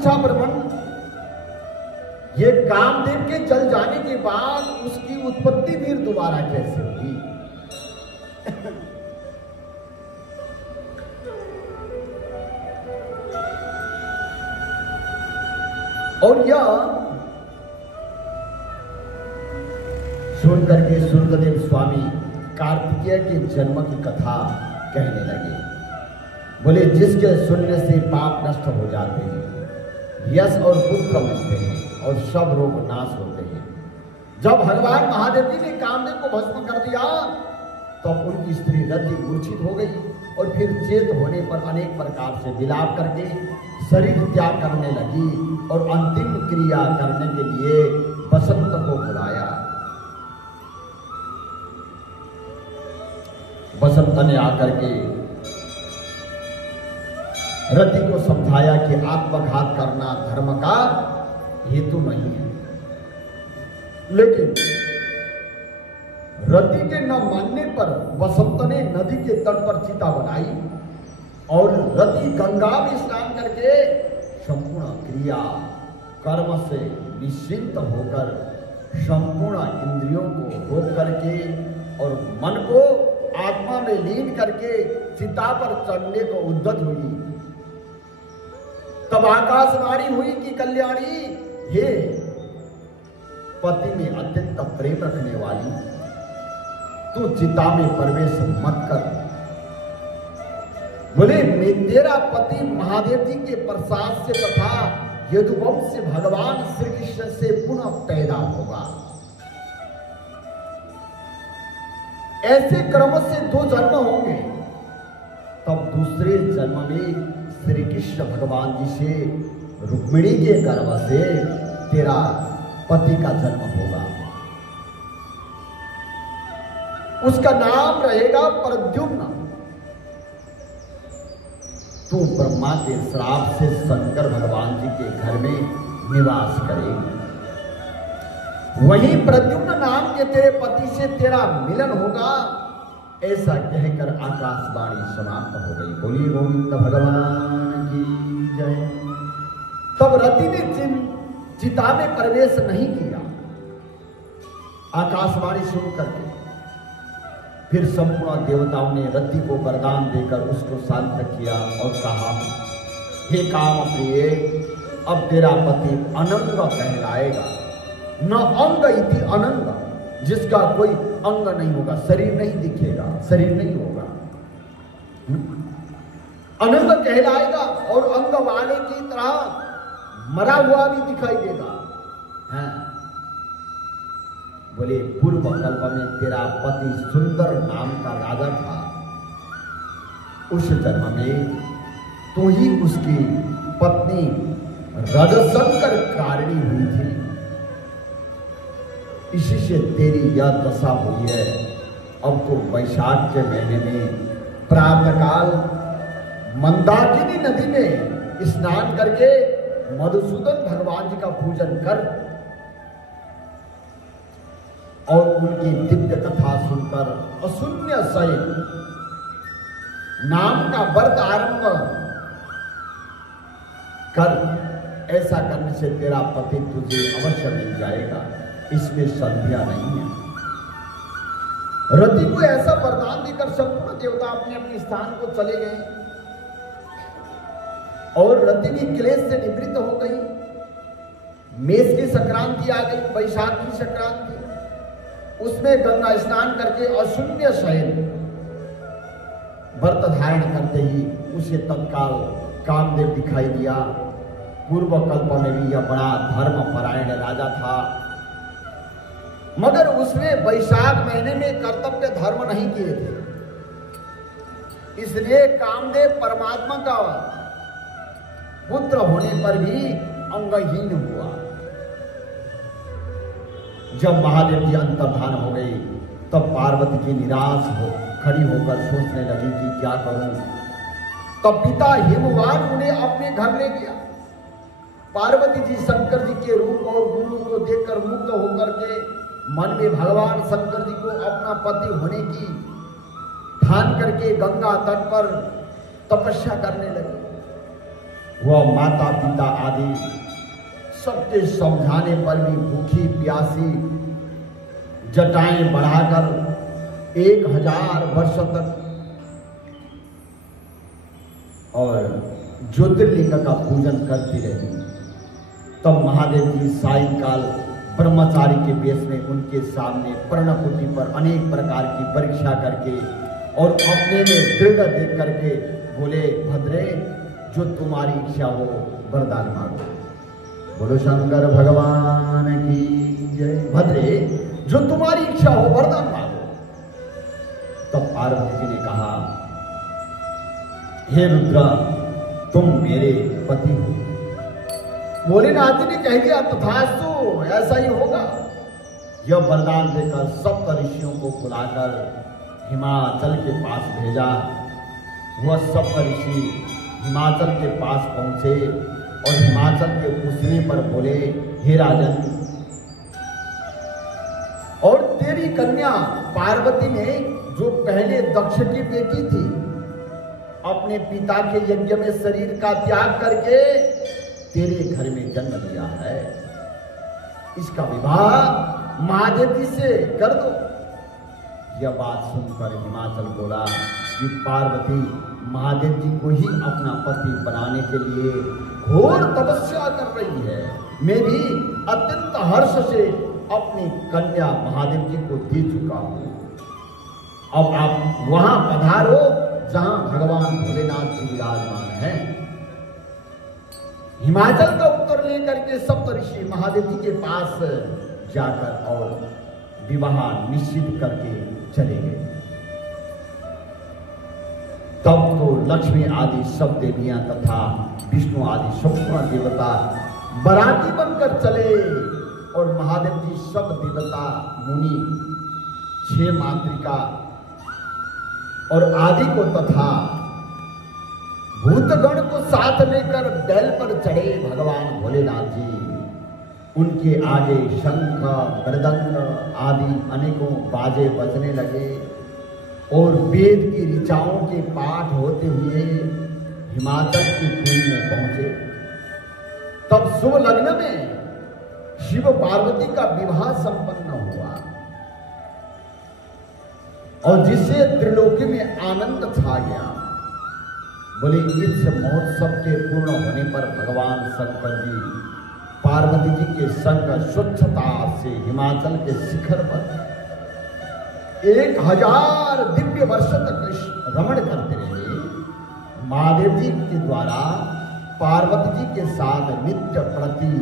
पूछा ब्रह्मन, ये कामदेव के जल जाने के बाद उसकी उत्पत्ति फिर दोबारा कैसे हुई? और यह सुनकर के सुर्गदेव स्वामी कार्तिकेय के जन्म की कथा कहने लगे। बोले, जिसके सुनने से पाप नष्ट हो जाते हैं, यश और पुत्र मिलते हैं और सब रोग नाश होते हैं। जब भगवान महादेव जी ने कामदेव को भस्म कर दिया तब उनकी स्त्री रति मूर्छित हो गई और फिर चेत होने पर अनेक प्रकार से विलाप करके शरीर त्याग करने लगी और अंतिम क्रिया करने के लिए बसंत को बुलाया। बसंत ने आकर के रति को समझाया कि आत्मघात करना धर्म का हेतु नहीं है, लेकिन रति के न मानने पर बसंत ने नदी के तट पर चिता बनाई और रति गंगा में स्नान करके संपूर्ण क्रिया कर्म से निश्चिंत होकर संपूर्ण इंद्रियों को रोक करके और मन को आत्मा में लीन करके चिता पर चढ़ने को उद्यत हुई। तब आकाशवाणी हुई कि कल्याणी, हे पति में अत्यंत प्रेम रखने वाली, तू चिता में प्रवेश मत कर। बोले, तेरा पति महादेव जी के प्रसाद से तथा यदुवंश से भगवान श्री कृष्ण से पुनः पैदा होगा। ऐसे क्रम से 2 जन्म होंगे, तब दूसरे जन्म में श्री कृष्ण भगवान जी से रुक्मिणी के गर्भ से तेरा पति का जन्म होगा। उसका नाम रहेगा प्रद्युम्न। तू ब्रह्मा के श्राप से शंकर भगवान जी के घर में निवास करेगी। वही प्रद्युम्न नाम के तेरे पति से तेरा मिलन होगा। ऐसा कहकर आकाशवाणी समाप्त हो गई। बोलिए गोविंद भगवान की जय। तब रति ने चिता में प्रवेश नहीं किया। आकाशवाणी सुन करके फिर संपूर्ण देवताओं ने रति को वरदान देकर उसको शांत किया और कहा, हे काम प्रिय, अब तेरा पति अनंग कहलाएगा। न अंग इति अनंग, जिसका कोई अंग नहीं होगा, शरीर नहीं दिखेगा, शरीर नहीं होगा, अनंग कहलाएगा और अंग वाले की तरह मरा हुआ भी दिखाई देगा। है? बोले, पूर्व कल्प में तेरा पति सुंदर नाम का राजा था। उस जन्म में तो ही उसकी पत्नी रजशंकर कारिणी हुई थी। इसी से तेरी यह दशा हुई है। अब तो वैशाख के महीने में प्रातःकाल मंदाकिनी नदी में स्नान करके मधुसूदन भगवान जी का पूजन कर और उनकी दिव्य कथा सुनकर अशून्य शयन नाम का व्रत आरंभ कर। ऐसा करने से तेरा पति तुझे अवश्य मिल जाएगा, इसमें संध्या नहीं है। रति को ऐसा वरदान देकर संपूर्ण देवता अपने अपने स्थान को चले गए और रति भी क्लेश से निवृत्त हो गई। मेष की संक्रांति आ गई, वैशाख की संक्रांति, उसमें गंगा स्नान करके अशून्य शयन व्रत धारण करते ही उसे तत्काल कामदेव दिखाई दिया। पूर्व कल्प में भी यह बड़ा धर्म परायण राजा था, मगर उसने वैशाख महीने में कर्तव्य धर्म नहीं किए थे, इसलिए कामदेव परमात्मा का पुत्र होने पर भी अंगहीन हुआ। जब महादेव जी अंतर्धान हो गए तब पार्वती जी निराश हो खड़ी होकर सोचने लगी कि क्या करूं। तब पिता हिमवान उन्हें अपने घर ले गया। पार्वती जी शंकर जी के रूप और गुण को देखकर मुग्ध होकर के मन में भगवान शंकर जी को अपना पति होने की ठान करके गंगा तट पर तपस्या करने लगे। वह माता पिता आदि सबके समझाने पर भी भूखी प्यासी जटाएं बढ़ाकर 1000 वर्ष तक और ज्योतिर्लिंग का पूजन करती रही। तब महादेव जी सायंकाल ब्रह्मचारी के वेश में उनके सामने पर्णकुटी पर अनेक प्रकार की परीक्षा करके और अपने में दृढ़ देख करके बोले, भद्रे जो तुम्हारी इच्छा हो वरदान मांगो। बोलो शंकर भगवान की जय। भद्रे जो तुम्हारी इच्छा हो वरदान मांगो। तब पार्वती जी ने कहा, हे रुद्र तुम मेरे पति हो। भोलेनाथ जी ने कह दिया, तथास्तु ऐसा ही होगा। यह वरदान देकर सप्त ऋषियों को बुलाकर हिमाचल के पास भेजा। वह सप्त ऋषि हिमाचल के पास पहुंचे और हिमाचल के पूछने पर बोले, हे राजन, और तेरी कन्या पार्वती ने जो पहले दक्ष की बेटी थी, अपने पिता के यज्ञ में शरीर का त्याग करके तेरे घर में जन्म लिया है। इसका विवाह महादेव जी से कर दो। यह बात सुनकर हिमाचल बोला कि पार्वती महादेव जी को ही अपना पति बनाने के लिए घोर तपस्या कर रही है। मैं भी अत्यंत हर्ष से अपनी कन्या महादेव जी को दे चुका हूं। अब आप वहां पधारो जहां भगवान भोलेनाथ जी विराजमान हैं। हिमाचल का उत्तर लेकर के सप्त ऋषि महादेव जी के पास जाकर और विवाह निश्चित करके चले गए। तब तो लक्ष्मी आदि सब देवियां तथा विष्णु आदि संपूर्ण देवता बराती बनकर चले और महादेव जी सब देवता मुनि 6 मातृका और आदि को तथा भूतगण को साथ लेकर बैल पर चढ़े भगवान भोलेनाथ जी। उनके आगे शंख मृदंग आदि अनेकों बाजे बजने लगे और वेद की ऋचाओं के पाठ होते हुए हिमाचल की कुंज में पहुंचे। तब शुभ लग्न में शिव पार्वती का विवाह संपन्न हुआ और जिससे त्रिलोकी में आनंद छा गया। बोले, इस महोत्सव के पूर्ण होने पर भगवान शंकर जी पार्वती जी के संग स्वच्छता से हिमाचल के शिखर पर 1000 दिव्य वर्ष तक रमण करते रहे। महादेव जी के द्वारा पार्वती जी के साथ नित्य प्रति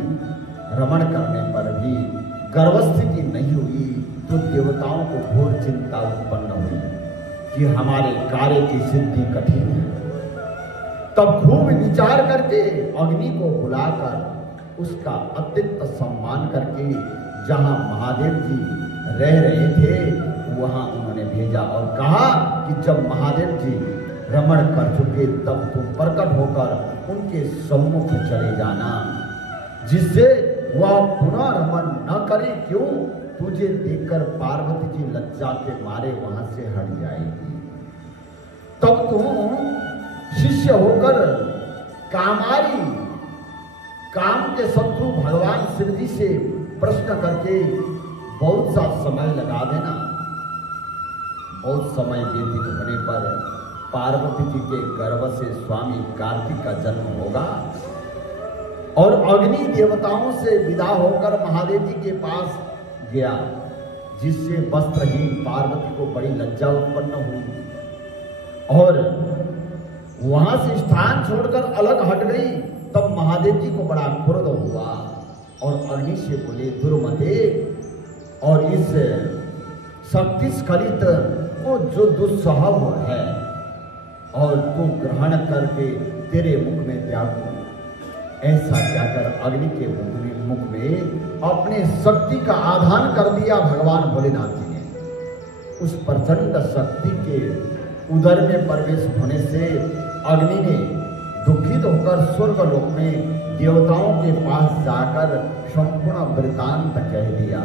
रमण करने पर भी गर्भस्थिति नहीं हुई तो देवताओं को घोर चिंता उत्पन्न हुई कि हमारे कार्य की सिद्धि कठिन है। तब खूब विचार करके अग्नि को बुलाकर उसका अत्यंत सम्मान करके जहां महादेव जी रह रहे थे वहां उन्होंने भेजा और कहा कि जब महादेव जी रमण कर चुके तब तुम प्रकट होकर उनके सम्मुख चले जाना, जिससे वह पुनः रमण न करे। क्यों? तुझे देखकर पार्वती जी लज्जा के मारे वहां से हट जाएगी। तब तुम शिष्य होकर कामारी काम के शत्रु भगवान शिव जी से प्रश्न करके बहुत सा समय लगा देना। बहुत समय व्यतीत होने पर पार्वती जी के गर्भ से स्वामी कार्तिक का जन्म होगा और अग्नि देवताओं से विदा होकर महादेव जी के पास गया, जिससे वस्त्रहीन पार्वती को बड़ी लज्जा उत्पन्न हुई और वहां से स्थान छोड़कर अलग हट गई। तब महादेव जी को बड़ा क्रोध हुआ और अग्नि से बोले, दुर्मते, और इस शक्ति स्खलित को जो दुस्सह है और तू ग्रहण करके तेरे मुख में त्यागू। ऐसा कहकर अग्नि के मुख में अपने शक्ति का आधान कर दिया भगवान भोलेनाथ जी ने। उस प्रचंड शक्ति के उदर में प्रवेश होने से अग्नि ने दुखित होकर स्वर्गलोक में देवताओं के पास जाकर संपूर्ण वृतांत कह दिया,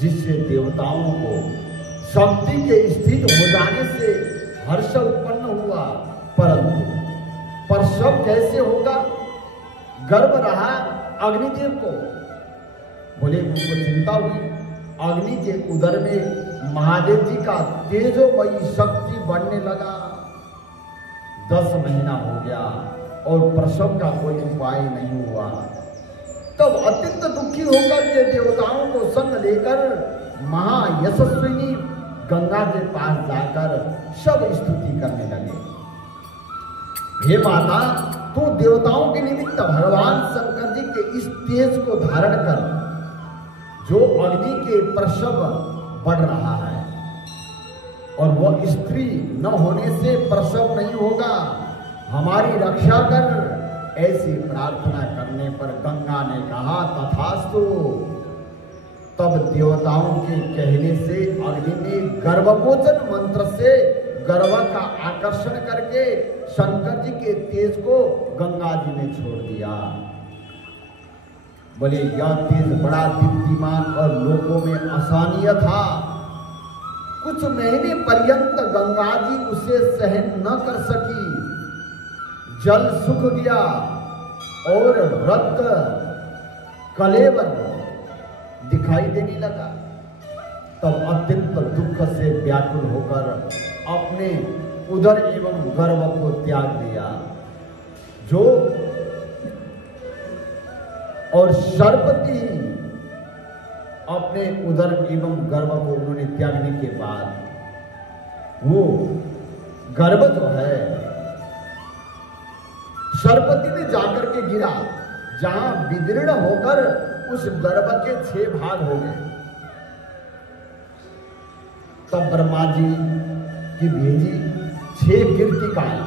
जिससे देवताओं को शक्ति के स्थित हो जाने से हर्ष उत्पन्न हुआ। परंतु प्रसव कैसे होगा? गर्भ रहा अग्निदेव को। बोले उनको चिंता हुई, अग्नि के उदर में महादेव जी का तेजोमयी शक्ति बढ़ने लगा। 10 महीना हो गया और प्रसव का कोई उपाय नहीं हुआ। तब अत्यंत दुखी होकर के देवताओं को संग लेकर महायशस्विनी गंगा के पास जाकर सब स्तुति करने लगे। हे माता, तू देवताओं के निमित्त भगवान शंकर जी के इस तेज को धारण कर, जो अग्नि के प्रसव बढ़ रहा है, और वह स्त्री न होने से प्रसव नहीं होगा, हमारी रक्षा कर। ऐसी प्रार्थना करने पर गंगा ने कहा तथास्तु। तब देवताओं के कहने से अग्नि ने गर्भभोजन मंत्र से गर्भ का आकर्षण करके शंकर जी के तेज को गंगा जी में छोड़ दिया। बोले यह तेज बड़ा दीप्तिमान और लोगों में असहनीय था। कुछ महीने पर्यंत गंगा जी उसे सहन न कर सकी। जल सूख गया और रक्त कलेवर दिखाई देने लगा। तब अत्यंत दुख से व्याकुल होकर अपने उदर एवं गर्भ को त्याग दिया। जो और सर्पति अपने उदर एवं गर्भ को उन्होंने त्यागने के बाद वो गर्भ जो है सर्पति में जाकर के गिरा, जहां विदीर्ण होकर उस गर्भ के 6 भाग हो गए। तब ब्रह्मा जी की भेजी 6 कीर्तिकाएं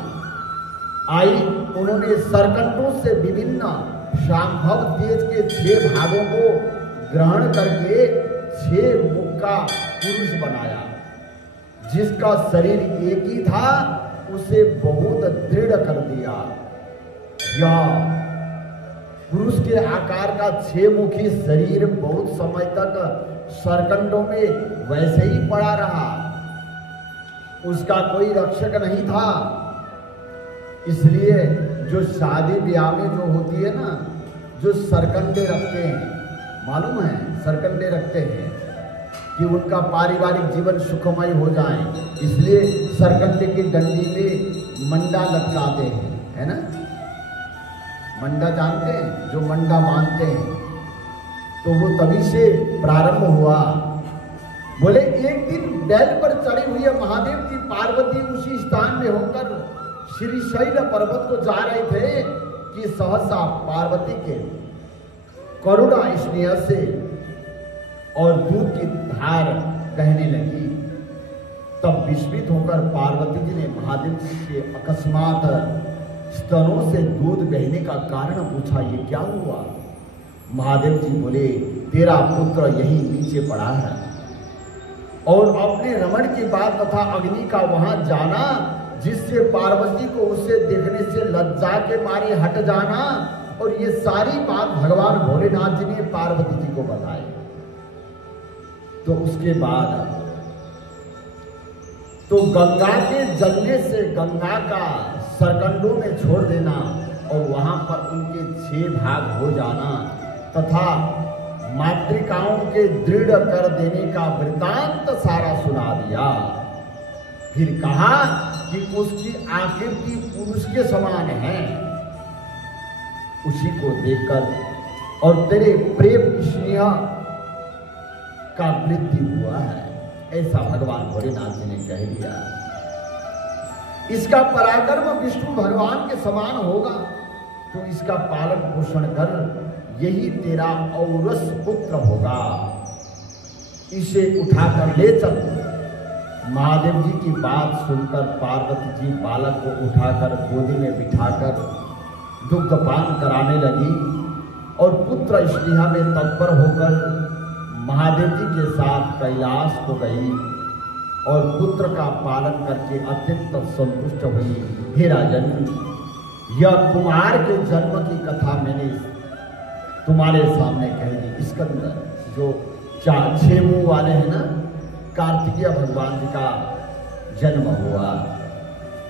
आई। उन्होंने सरकंडों से विभिन्न शांभव तेज के 6 भागों को ग्रहण करके 6 मुख का पुरुष बनाया। जिसका शरीर एक ही था उसे बहुत दृढ़ कर दिया। यह पुरुष के आकार का 6 मुखी शरीर बहुत समय तक सरकंडों में वैसे ही पड़ा रहा। उसका कोई रक्षक नहीं था। इसलिए जो शादी ब्याह में जो होती है ना, जो सरकंडे रखते हैं, मालूम है सरकंडे रखते हैं कि उनका पारिवारिक जीवन सुखमय हो जाए, इसलिए सरकंडे की डंडी में मंडा लटकाते हैं, है ना। मंडा जानते हैं, जो मंडा बांधते हैं, तो वो तभी से प्रारंभ हुआ। बोले एक दिन बैल पर चढ़ी हुई महादेव की पार्वती उसी स्थान में होकर श्रीशैल पर्वत को जा रहे थे कि सहसा पार्वती के करुणा स्नेह से और दूध की धार बहने लगी। तब विस्मित होकर पार्वती जी ने महादेव जी से अकस्मात स्तनों से दूध बहने का कारण पूछा, ये क्या हुआ? महादेव जी बोले तेरा पुत्र यही नीचे पड़ा है। और अपने रमण की बात तथा अग्नि का वहां जाना, जिससे पार्वती को उसे देखने से लज्जा के मारे हट जाना, और ये सारी बात भगवान भोलेनाथ जी ने पार्वती जी को बताई। तो उसके बाद तो गंगा के जलने से गंगा का सरकंडों में छोड़ देना और वहां पर उनके 6 भाग हो जाना तथा मातृकाओं के दृढ़ कर देने का वृतांत सारा सुना दिया। फिर कहा कि उसकी आकृति पुरुष के समान है, उसी को देखकर और तेरे प्रेम स्नेह का वृद्धि हुआ है, ऐसा भगवान भोलेनाथ जी ने कह दिया। इसका पराक्रम विष्णु भगवान के समान होगा, तो इसका पालन पोषण कर, यही तेरा औरस पुत्र होगा। इसे उठाकर ले चल। महादेव जी की बात सुनकर पार्वती जी बालक को उठाकर गोदी में बिठाकर दुग्धपान कराने लगी और पुत्र स्नेहा में तत्पर होकर महादेव जी के साथ कैलाश को गई और पुत्र का पालन करके अत्यंत संतुष्ट हुई। हे राजन, यह कुमार के जन्म की कथा मैंने तुम्हारे सामने कह दी। स्कंदर जो 6 मुंह वाले हैं ना, कार्तिकेय भगवान जी का जन्म हुआ।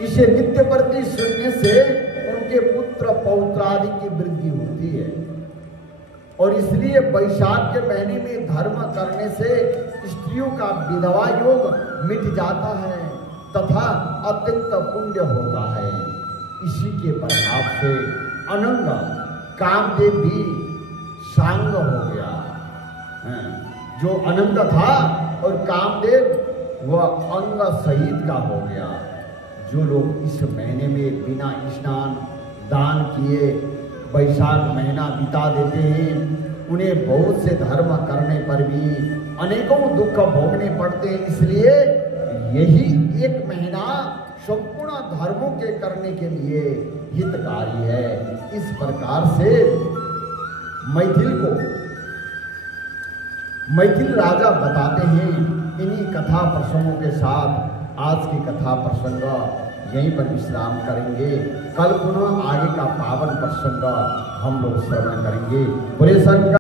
इसे नित्य प्रति सुनने से उनके पुत्र पौत्रादि की वृद्धि होती है। और इसलिए वैशाख के महीने में धर्म करने से स्त्रियों का विधवा योग मिट जाता है तथा अत्यंत पुण्य होता है। इसी के प्रभाव से अनंग कामदेव भी सांग हो गया। जो अनंग था और कामदेव वह अंग सहित का हो गया। जो लोग इस महीने में बिना स्नान दान किए वैशाख महीना बिता देते हैं उन्हें बहुत से धर्म करने पर भी अनेकों दुख भोगने पड़ते हैं। इसलिए यही एक महीना संपूर्ण धर्मों के करने के लिए हितकारी है। इस प्रकार से मैथिल राजा बताते हैं। इन्हीं कथा प्रसंगों के साथ आज की कथा प्रसंग यहीं पर विश्राम करेंगे। कल पुनः आगे का पावन प्रसंग हम लोग श्रवण करेंगे। बोले शंकर।